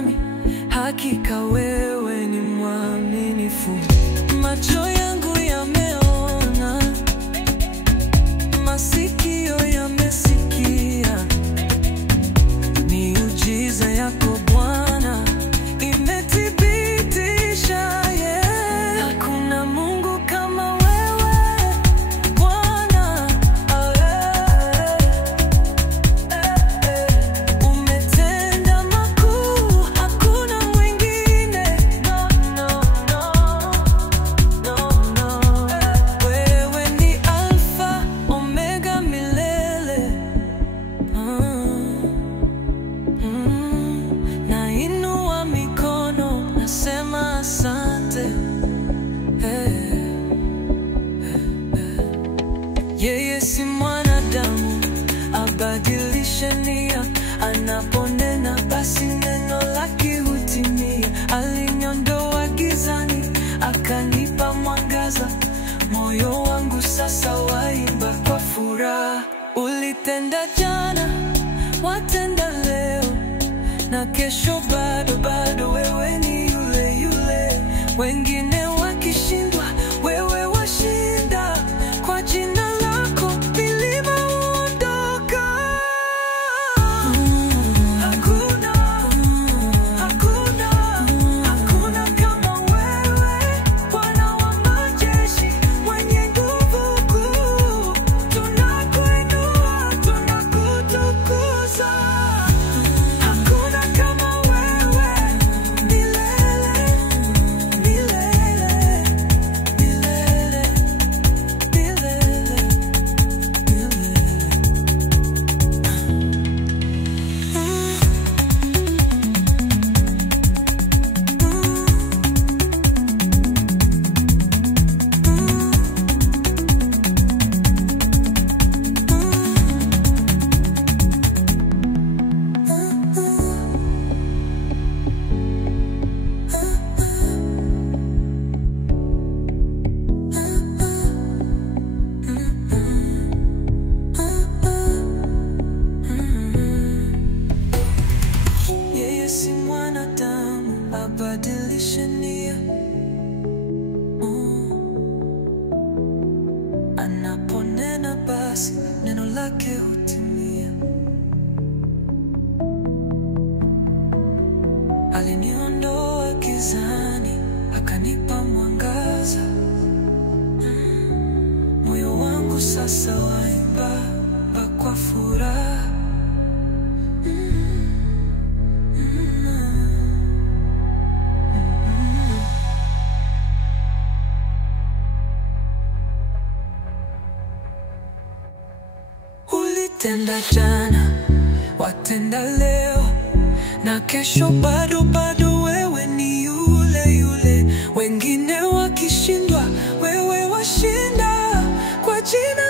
nami, hakika wewe ni mwaminifu. Macho yangu yameona, masikio yamesikia, miujiza yako Bwana imethibitisha, hakuna Mungu kama wewe Bwana. Umetenda makuu, hakuna mwingine. Wewe ni Alfa Omega milele. Nainua mikono, nasema asante. Yeye si mwanadamu abadilishe nia, anaponena basi neno lake hutimia. Aliniondoa gizani akanipa mwangaza, moyo wangu sasa waimba kwa furaha. Ulitenda jana, watenda leo, na kesho bado wewe ni yule yule. Wengine wakishindwa, wewe washinda. Kwa jina lako milima huondoka. Hakuna kama wewe, Bwana wa majeshi, mwenye nguvu kuu. Tunakuinua, tunakutukuza. Hakuna kama wewe, milele, milele, milele, milele, milele. Yeye si mwanadamu abadilishe nia, anaponena basi neno lake hutimia. Aliniondoa gizani akanipa mwangaza, moyo wangu sasa waimba kwa furaha. Ulitenda jana, watenda leo, na kesho bado wewe ni yule yule. Wengine wakishindwa, wewe washinda. Kwa jina